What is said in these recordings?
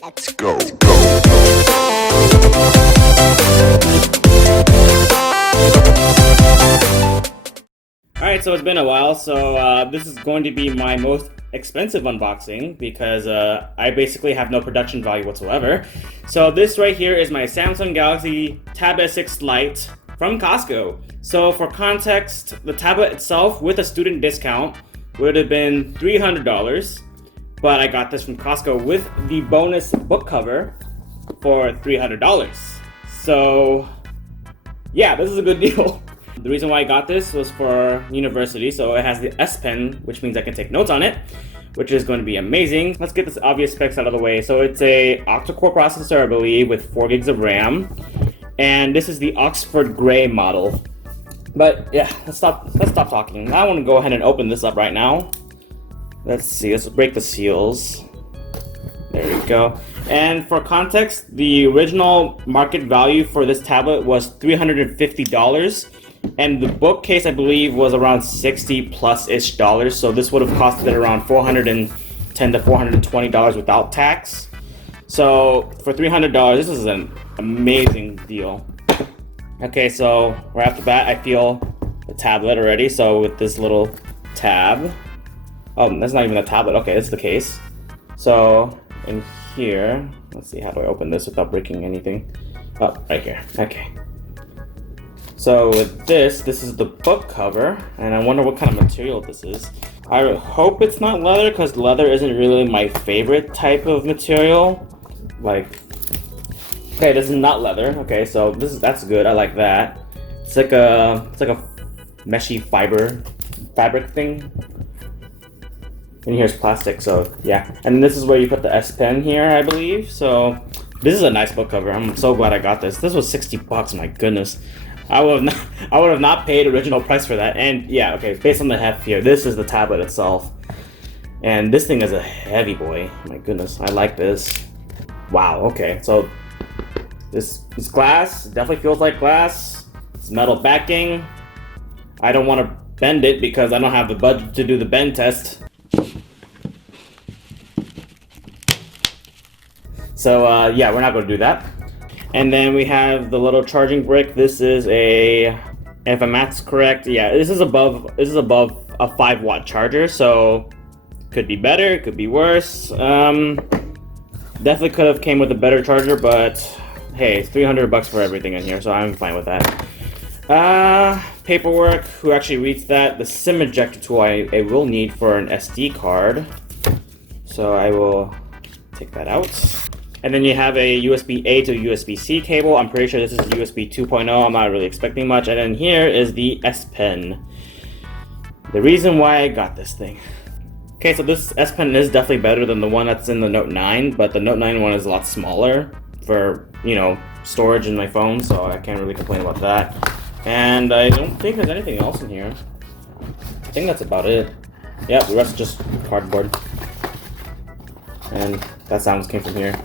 Let's go. Alright, so it's been a while, so this is going to be my most expensive unboxing because I basically have no production value whatsoever. So this right here is my Samsung Galaxy Tab S6 Lite from Costco. So for context, the tablet itself with a student discount would have been $300, but I got this from Costco with the bonus book cover for $300. So yeah, this is a good deal. The reason why I got this was for university, so it has the S Pen, which means I can take notes on it, which is going to be amazing. Let's get this obvious specs out of the way. So it's a octa-core processor, I believe, with 4 gigs of RAM, and this is the Oxford Gray model. But yeah, let's stop talking. I want to go ahead and open this up right now. Let's see, let's break the seals. There we go. And for context, the original market value for this tablet was $350. And the bookcase, I believe, was around 60 plus-ish dollars. So this would have costed around $410 to $420 without tax. So for $300, this is an amazing deal. Okay, so right off the bat, I feel the tablet already. So with this little tab, oh, that's not even a tablet. Okay, this is the case. So in here, let's see, how do I open this without breaking anything? Oh, right here. Okay. So with this is the book cover, and I wonder what kind of material this is. I hope it's not leather, because leather isn't really my favorite type of material. Like, okay, this is not leather. Okay, so that's good. I like that. It's like a meshy fabric thing. And here's plastic, so yeah. And this is where you put the S Pen here, I believe. So this is a nice book cover. I'm so glad I got this. This was $60, my goodness. I would have not paid original price for that. And yeah, okay, based on the heft here, this is the tablet itself. And this thing is a heavy boy. My goodness, I like this. Wow, okay. So this is glass. It definitely feels like glass. It's metal backing. I don't want to bend it because I don't have the budget to do the bend test. So yeah, we're not going to do that. And then we have the little charging brick. This is a, if my math's correct, yeah, this is above a 5-watt charger, so could be better, could be worse. Definitely could have came with a better charger, but hey, $300 for everything in here, so I'm fine with that. Paperwork, who actually reads that? The SIM ejector tool I will need for an SD card, so I will take that out. And then you have a USB-A to USB-C cable. I'm pretty sure this is USB 2.0. I'm not really expecting much. And then here is the S Pen. The reason why I got this thing. Okay, so this S Pen is definitely better than the one that's in the Note 9, but the Note 9 one is a lot smaller for, you know, storage in my phone, so I can't really complain about that. And I don't think there's anything else in here. I think that's about it. Yep, the rest is just cardboard. And that sounds came from here.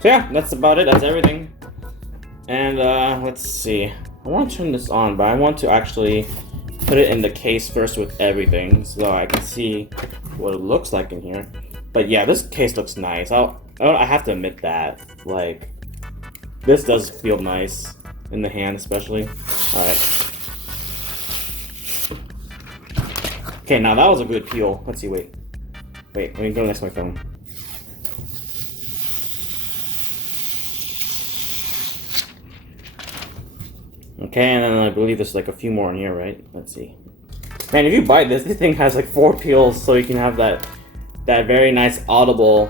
So yeah, that's about it. That's everything. And let's see. I want to turn this on, but I want to actually put it in the case first with everything so I can see what it looks like in here. But yeah, this case looks nice. I have to admit that. Like, this does feel nice in the hand, especially. All right. Okay, now that was a good peel. Let's see. Wait. Let me go next to my phone. Okay, and then I believe there's like a few more in here, right? Let's see. Man, if you buy this thing has like 4 peels, so you can have that very nice audible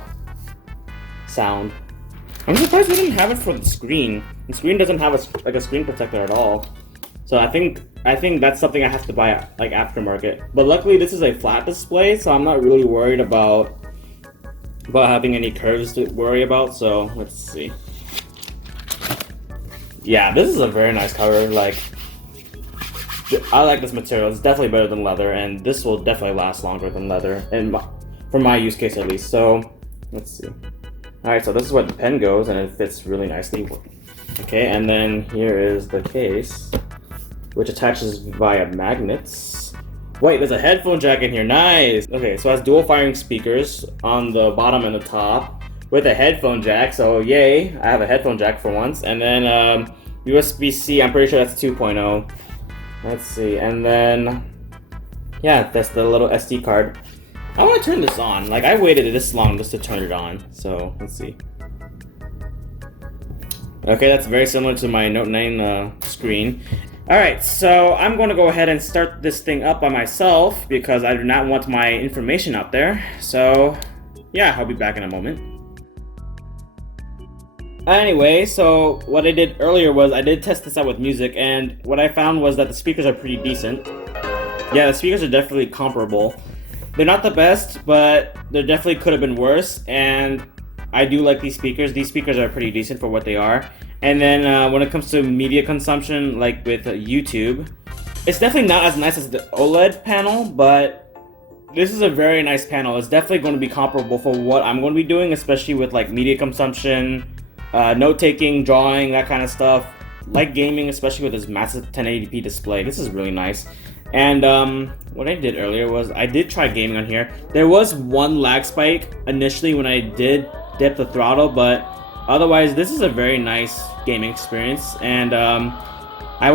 sound. I'm surprised we didn't have it for the screen. The screen doesn't have a screen protector at all. So I think that's something I have to buy like aftermarket. But luckily this is a flat display, so I'm not really worried about having any curves to worry about. So let's see. Yeah, this is a very nice cover. Like, I like this material. It's definitely better than leather, and this will definitely last longer than leather, and for my use case at least. So, let's see. All right, so this is where the pen goes, and it fits really nicely. Okay, and then here is the case, which attaches via magnets. Wait, there's a headphone jack in here. Nice. Okay, so it has dual firing speakers on the bottom and the top, with a headphone jack, so yay, I have a headphone jack for once. And then USB-C, I'm pretty sure that's 2.0. Let's see, and then yeah, that's the little SD card. I want to turn this on. Like, I waited this long just to turn it on, so let's see. Okay, that's very similar to my Note 9 screen. Alright, so I'm going to go ahead and start this thing up by myself because I do not want my information out there. So yeah, I'll be back in a moment. Anyway, so what I did earlier was I did test this out with music, and what I found was that the speakers are pretty decent. Yeah, the speakers are definitely comparable. They're not the best, but they definitely could have been worse, and I do like these speakers. These speakers are pretty decent for what they are. And then when it comes to media consumption, like with YouTube, it's definitely not as nice as the OLED panel, but this is a very nice panel. It's definitely going to be comparable for what I'm going to be doing, especially with like media consumption, note-taking, drawing, that kind of stuff. Like gaming, especially with this massive 1080p display. This is really nice. And what I did earlier was I did try gaming on here. There was one lag spike initially when I did dip the throttle, but otherwise this is a very nice gaming experience. And I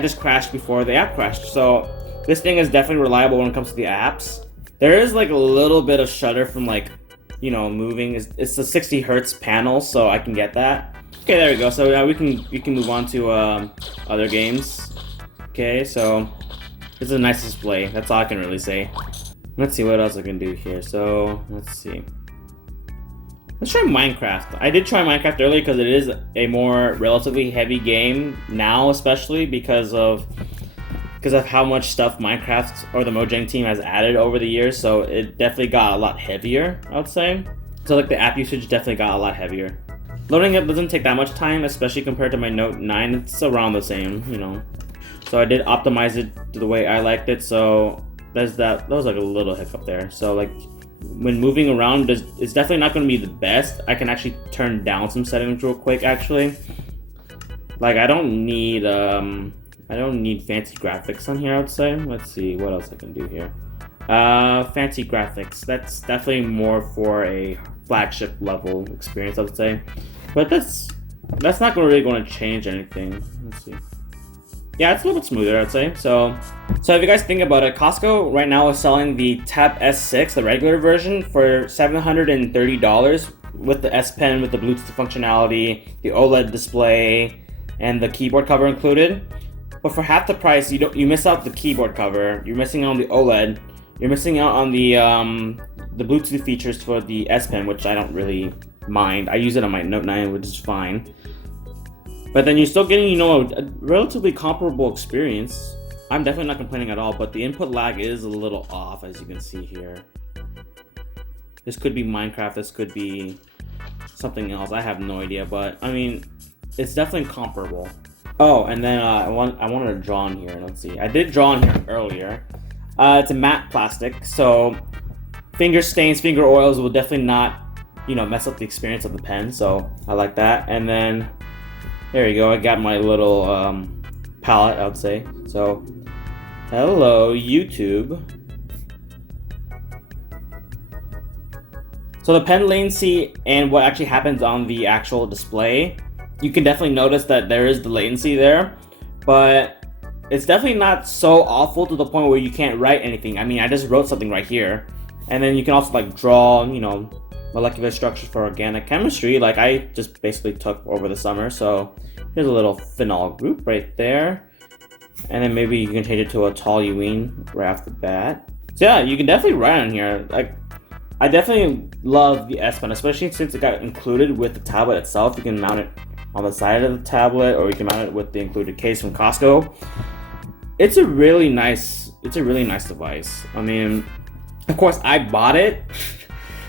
just crashed before the app crashed, so this thing is definitely reliable when it comes to the apps. There is like a little bit of shudder from like, you know, moving. It's a 60 hertz panel, so I can get that. Okay, there we go. So we can move on to other games. Okay, so this is a nice display. That's all I can really say. Let's see what else I can do here. So let's see. Let's try Minecraft. I did try Minecraft earlier because it is a more relatively heavy game now, especially because of how much stuff Minecraft or the Mojang team has added over the years. So it definitely got a lot heavier, I would say. So like the app usage definitely got a lot heavier. Loading up doesn't take that much time, especially compared to my Note 9. It's around the same, you know. So I did optimize it to the way I liked it. So there's that. That was like a little hiccup there. So like when moving around, it's definitely not going to be the best. I can actually turn down some settings real quick. Actually, like I don't need fancy graphics on here, I would say. Let's see what else I can do here. Fancy graphics. That's definitely more for a flagship level experience, I would say. But that's not really going to change anything. Let's see. Yeah, it's a little bit smoother, I'd say. So if you guys think about it, Costco right now is selling the Tab S6, the regular version, for $730 with the S Pen, with the Bluetooth functionality, the OLED display, and the keyboard cover included. But for half the price, you miss out the keyboard cover. You're missing out on the OLED. You're missing out on the Bluetooth features for the S Pen, which I don't really mind. I use it on my Note 9, which is fine. But then you're still getting, you know, a relatively comparable experience. I'm definitely not complaining at all, but the input lag is a little off, as you can see here. This could be Minecraft, this could be something else, I have no idea, but I mean, it's definitely comparable. Oh, and then I wanted to draw on here. Let's see. I did draw on here earlier. It's a matte plastic, so finger stains, finger oils will definitely not, you know, mess up the experience of the pen. So I like that. And then there you go. I got my little palette, I would say. So hello, YouTube. So the pen latency and what actually happens on the actual display, you can definitely notice that there is the latency there, but it's definitely not so awful to the point where you can't write anything. I mean, I just wrote something right here, and then you can also like draw, you know, molecular structures for organic chemistry, like I just basically took over the summer. So here's a little phenol group right there, and then maybe you can change it to a toluene right off the bat. So yeah, you can definitely write on here. Like, I definitely love the S Pen, especially since it got included with the tablet itself. You can mount it on the side of the tablet, or you can mount it with the included case from Costco. It's a really nice device. I mean, of course I bought it.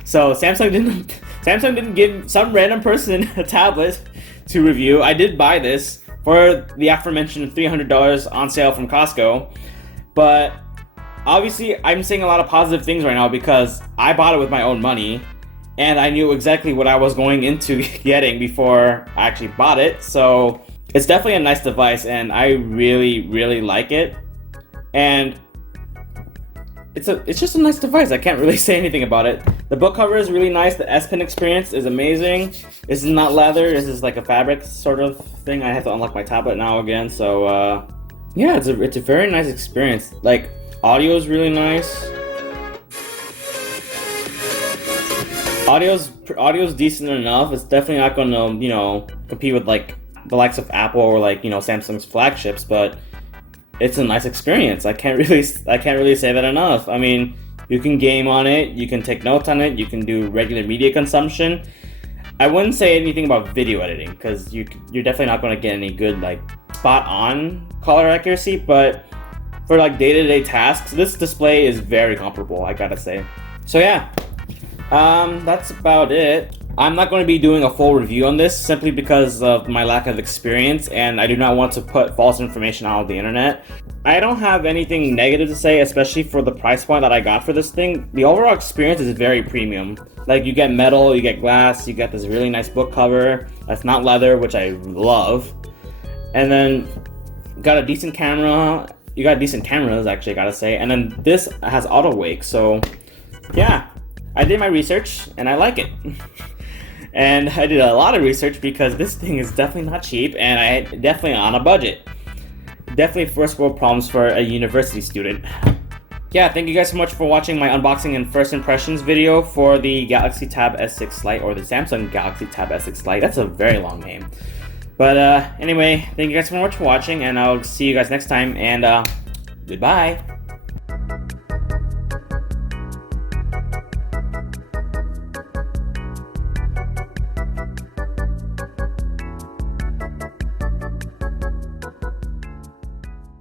So Samsung didn't give some random person a tablet to review. I did buy this for the aforementioned $300 on sale from Costco. But obviously I'm saying a lot of positive things right now because I bought it with my own money and I knew exactly what I was going into getting before I actually bought it. So it's definitely a nice device and I really, really like it. And it's just a nice device. I can't really say anything about it. The book cover is really nice. The S Pen experience is amazing. This is not leather. This is like a fabric sort of thing. I have to unlock my tablet now again. So yeah, it's a very nice experience. Like, audio is really nice. Audio's decent enough. It's definitely not gonna, you know, compete with like the likes of Apple or like, you know, Samsung's flagships, but it's a nice experience. I can't really say that enough. I mean, you can game on it, you can take notes on it, you can do regular media consumption. I wouldn't say anything about video editing because you're definitely not going to get any good like spot on color accuracy, but for like day-to-day tasks, this display is very comparable, I gotta say. So yeah, that's about it. I'm not going to be doing a full review on this simply because of my lack of experience, and I do not want to put false information out on the internet. I don't have anything negative to say, especially for the price point that I got for this thing. The overall experience is very premium. Like, you get metal, you get glass, you get this really nice book cover that's not leather, which I love. And then got a decent camera. You got decent cameras, actually, I gotta say. And then this has auto wake, so yeah, I did my research and I like it. And I did a lot of research because this thing is definitely not cheap, and I definitely on a budget. Definitely first world problems for a university student. Yeah, thank you guys so much for watching my unboxing and first impressions video for the Galaxy Tab S6 Lite, or the Samsung Galaxy Tab S6 Lite. That's a very long name. But anyway, thank you guys so much for watching, and I'll see you guys next time, and goodbye.